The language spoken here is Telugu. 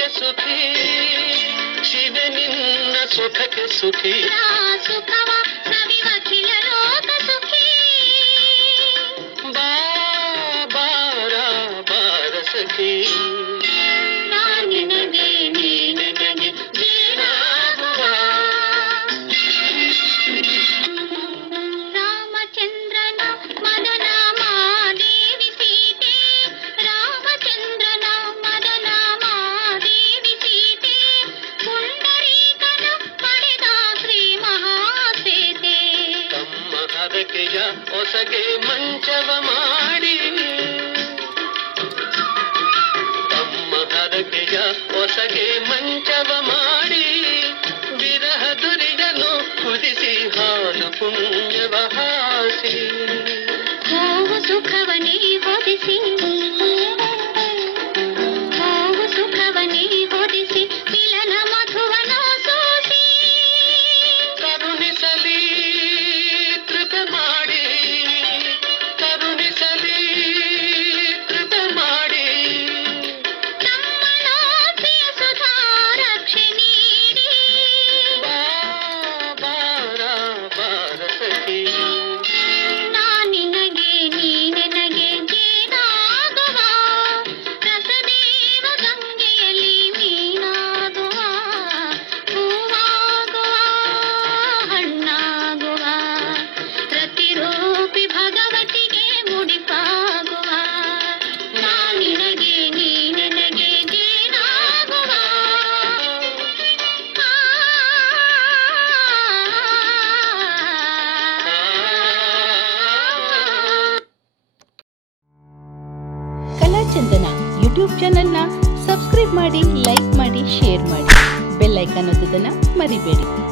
సుఖ సుఖి శివ నిన్న సుఖ సుఖి Thank you. ಬದುಕೆಯಸಗೆ ಮಂಚವ ಮಾಡಿ ತಮ್ಮ ಹರಕೆಯ ಹೊಸಗೆ ಮಂಚವ ಮಾಡಿ ಚಂದನ ಯೂಟ್ಯೂಬ್ ಚಾನೆಲ್ನ ಸಬ್ಸ್ಕ್ರೈಬ್ ಮಾಡಿ ಲೈಕ್ ಮಾಡಿ ಶೇರ್ ಮಾಡಿ ಬೆಲ್ಲೈಕಾನದ ಮರಿಬೇಡಿ